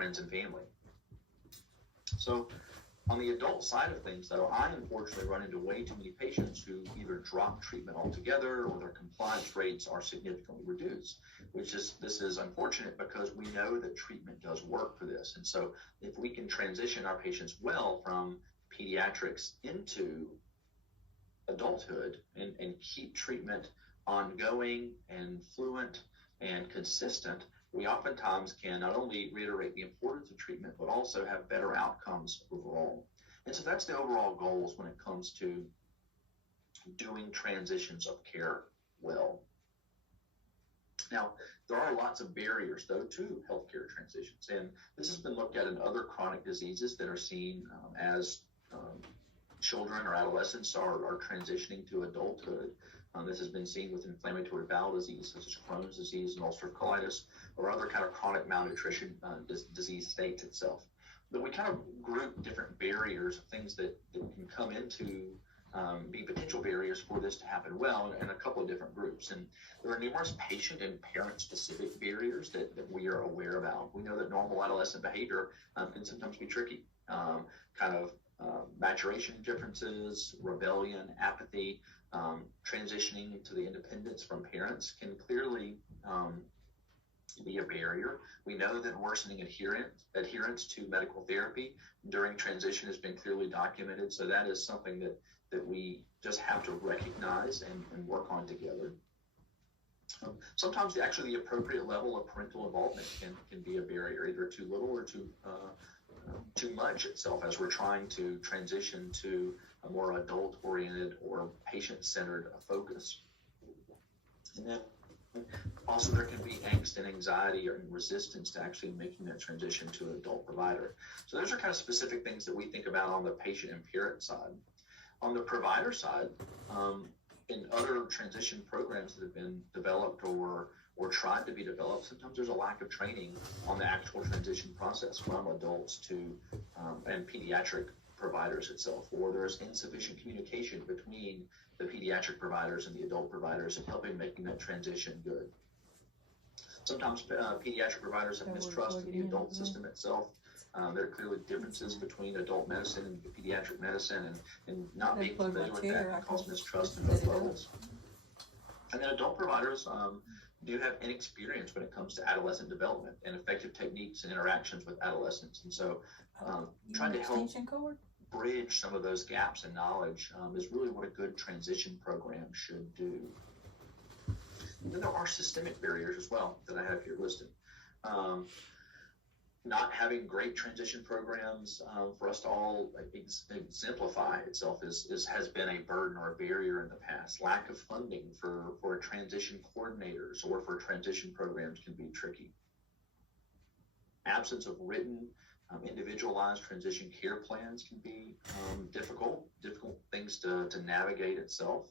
friends and family. So on the adult side of things, though, I unfortunately run into way too many patients who either drop treatment altogether or their compliance rates are significantly reduced, this is unfortunate because we know that treatment does work for this. And so if we can transition our patients well from pediatrics into adulthood and keep treatment ongoing and fluent and consistent, we oftentimes can not only reiterate the importance of treatment, but also have better outcomes overall. And so that's the overall goals when it comes to doing transitions of care well. Now, there are lots of barriers, though, to healthcare transitions. And this has been looked at in other chronic diseases that are seen as children or adolescents are transitioning to adulthood. This has been seen with inflammatory bowel disease, such as Crohn's disease and ulcerative colitis, or other kind of chronic malnutrition disease states itself. But we kind of group different barriers of things that can come into be potential barriers for this to happen well in a couple of different groups. And there are numerous patient and parent-specific barriers that we are aware about. We know that normal adolescent behavior can sometimes be tricky. Maturation differences, rebellion, apathy, transitioning to the independence from parents can clearly be a barrier. We know that worsening adherence to medical therapy during transition has been clearly documented. So that is something that we just have to recognize and work on together. Sometimes the appropriate level of parental involvement can be a barrier, either too little or too much itself, as we're trying to transition to a more adult-oriented or patient-centered focus. And then also there can be angst and anxiety or resistance to actually making that transition to an adult provider. So those are kind of specific things that we think about on the patient and parent side. On the provider side, in other transition programs that have been developed or tried to be developed, sometimes there's a lack of training on the actual transition process from adults to and pediatric providers itself, or there's insufficient communication between the pediatric providers and the adult providers in helping making that transition good. Sometimes pediatric providers have mistrust in the adult system itself. There are clearly differences between adult medicine and pediatric medicine, and not being familiar with that can cause mistrust in both levels. And then adult providers do have inexperience when it comes to adolescent development and effective techniques and interactions with adolescents. And so trying to help bridge some of those gaps in knowledge is really what a good transition program should do. And then there are systemic barriers as well that I have here listed. Not having great transition programs for us to all exemplify itself has been a burden or a barrier in the past. Lack of funding for transition coordinators or for transition programs can be tricky. Absence of written, individualized transition care plans can be difficult things to navigate itself.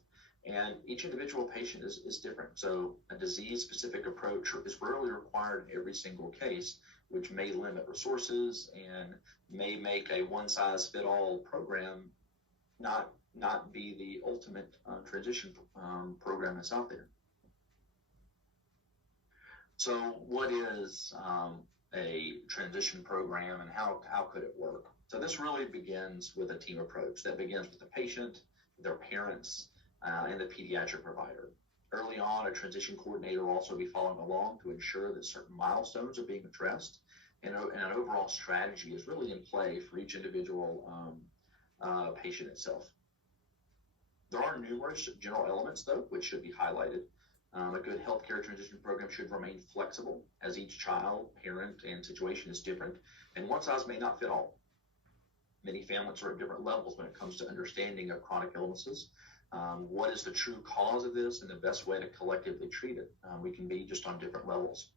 And each individual patient is different. So a disease-specific approach is rarely required in every single case, which may limit resources and may make a one-size-fit-all program not be the ultimate transition program that's out there. So what is a transition program and how could it work? So this really begins with a team approach that begins with the patient, their parents, and the pediatric provider. Early on, a transition coordinator will also be following along to ensure that certain milestones are being addressed, and an overall strategy is really in play for each individual patient itself. There are numerous general elements, though, which should be highlighted. A good healthcare transition program should remain flexible, as each child, parent, and situation is different, and one size may not fit all. Many families are at different levels when it comes to understanding of chronic illnesses. What is the true cause of this and the best way to collectively treat it? We can be just on different levels.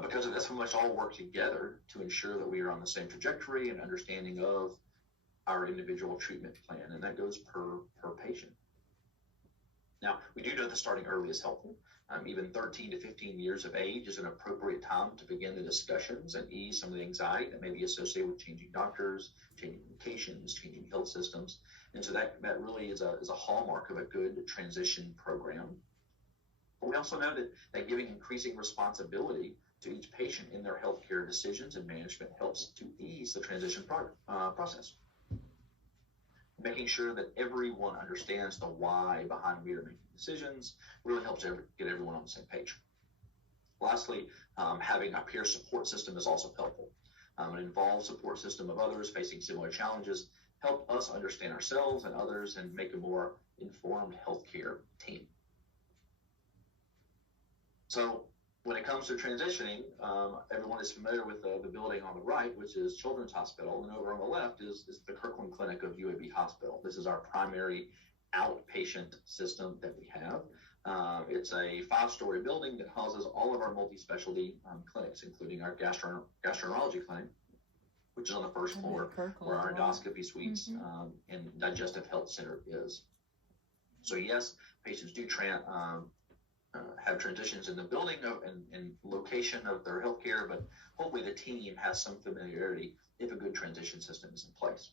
Because of this, we must all work together to ensure that we are on the same trajectory and understanding of our individual treatment plan, and that goes per patient. Now, we do know that starting early is helpful. Even 13 to 15 years of age is an appropriate time to begin the discussions and ease some of the anxiety that may be associated with changing doctors, changing locations, changing health systems. And so that really is a hallmark of a good transition program. But we also know that giving increasing responsibility to each patient in their healthcare decisions and management helps to ease the transition process. Making sure that everyone understands the why behind we are making decisions really helps get everyone on the same page. Lastly, having a peer support system is also helpful. An involved support system of others facing similar challenges help us understand ourselves and others and make a more informed healthcare team. So when it comes to transitioning, everyone is familiar with the building on the right, which is Children's Hospital, and over on the left is the Kirkland Clinic of UAB Hospital. This is our primary outpatient system that we have. It's a 5-story building that houses all of our multi-specialty clinics, including our gastroenterology clinic, which is on the first floor, where our endoscopy suites and digestive health center is. So yes, patients do have transitions in the building and location of their healthcare, but hopefully the team has some familiarity if a good transition system is in place.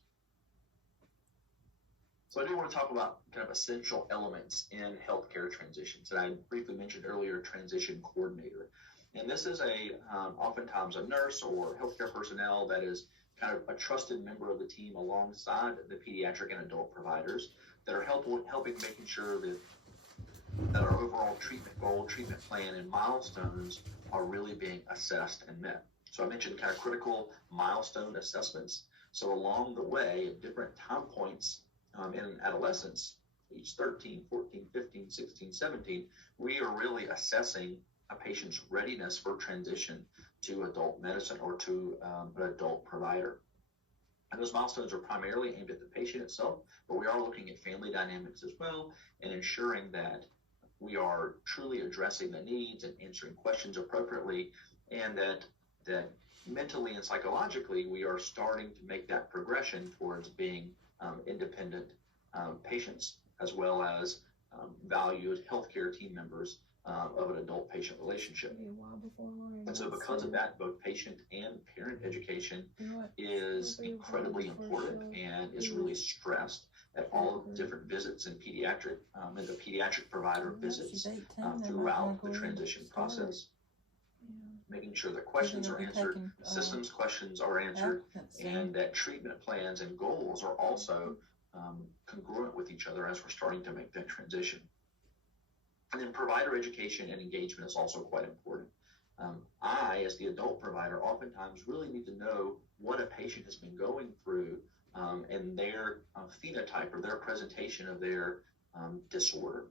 So I do want to talk about kind of essential elements in healthcare transitions. And I briefly mentioned earlier transition coordinator. And this is oftentimes a nurse or healthcare personnel that is kind of a trusted member of the team alongside the pediatric and adult providers that are helping making sure that our overall treatment goal, treatment plan, and milestones are really being assessed and met. So I mentioned kind of critical milestone assessments. So along the way, at different time points in adolescence, age 13, 14, 15, 16, 17, we are really assessing a patient's readiness for transition to adult medicine or to an adult provider. And those milestones are primarily aimed at the patient itself, but we are looking at family dynamics as well and ensuring that we are truly addressing the needs and answering questions appropriately, and that mentally and psychologically we are starting to make that progression towards being independent patients as well as valued healthcare team members of an adult-patient relationship. And so because of that, both patient and parent education is incredibly important and is really stressed at all of the different visits in pediatric and the pediatric provider visits throughout the transition process. Making sure that questions are answered, systems questions are answered, and that treatment plans and goals are also congruent with each other as we're starting to make that transition. And then provider education and engagement is also quite important. I, as the adult provider, oftentimes really need to know what a patient has been going through and their phenotype or their presentation of their disorder.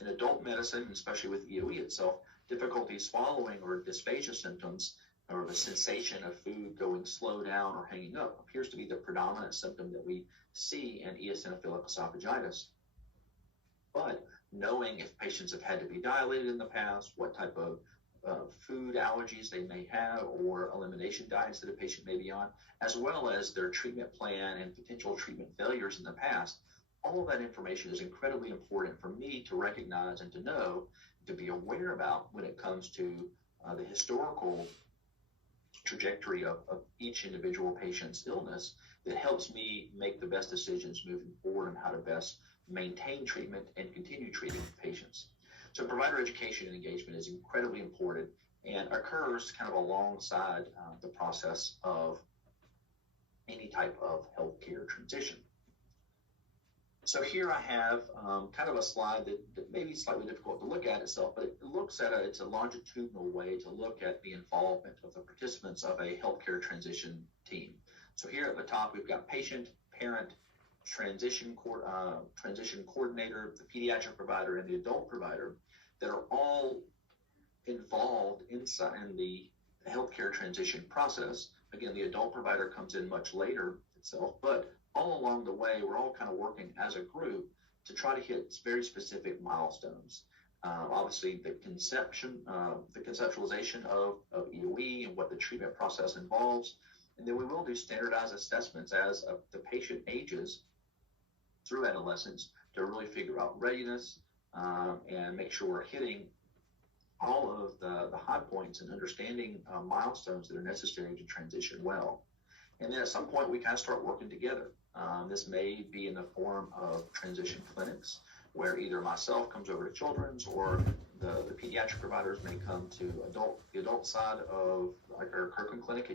In adult medicine, especially with EOE itself, difficulty swallowing or dysphagia symptoms or the sensation of food going slow down or hanging up appears to be the predominant symptom that we see in eosinophilic esophagitis. But knowing if patients have had to be dilated in the past, what type of food allergies they may have or elimination diets that a patient may be on, as well as their treatment plan and potential treatment failures in the past, all of that information is incredibly important for me to recognize and to know, to be aware about when it comes to the historical trajectory of each individual patient's illness that helps me make the best decisions moving forward on how to best maintain treatment and continue treating patients. So provider education and engagement is incredibly important and occurs kind of alongside the process of any type of healthcare transition. So here I have kind of a slide that may be slightly difficult to look at itself, but it looks at it's a longitudinal way to look at the involvement of the participants of a healthcare transition team. So here at the top, we've got patient, parent, transition coordinator, the pediatric provider, and the adult provider that are all involved in the healthcare transition process. Again, the adult provider comes in much later itself, but all along the way, we're all kind of working as a group to try to hit very specific milestones. Obviously, the conceptualization of EOE and what the treatment process involves, and then we will do standardized assessments as the patient ages through adolescence to really figure out readiness and make sure we're hitting all of the high points and understanding milestones that are necessary to transition well. And then at some point, we kind of start working together. This may be in the form of transition clinics, where either myself comes over to Children's or the pediatric providers may come to the adult side of like our Kirkland clinic at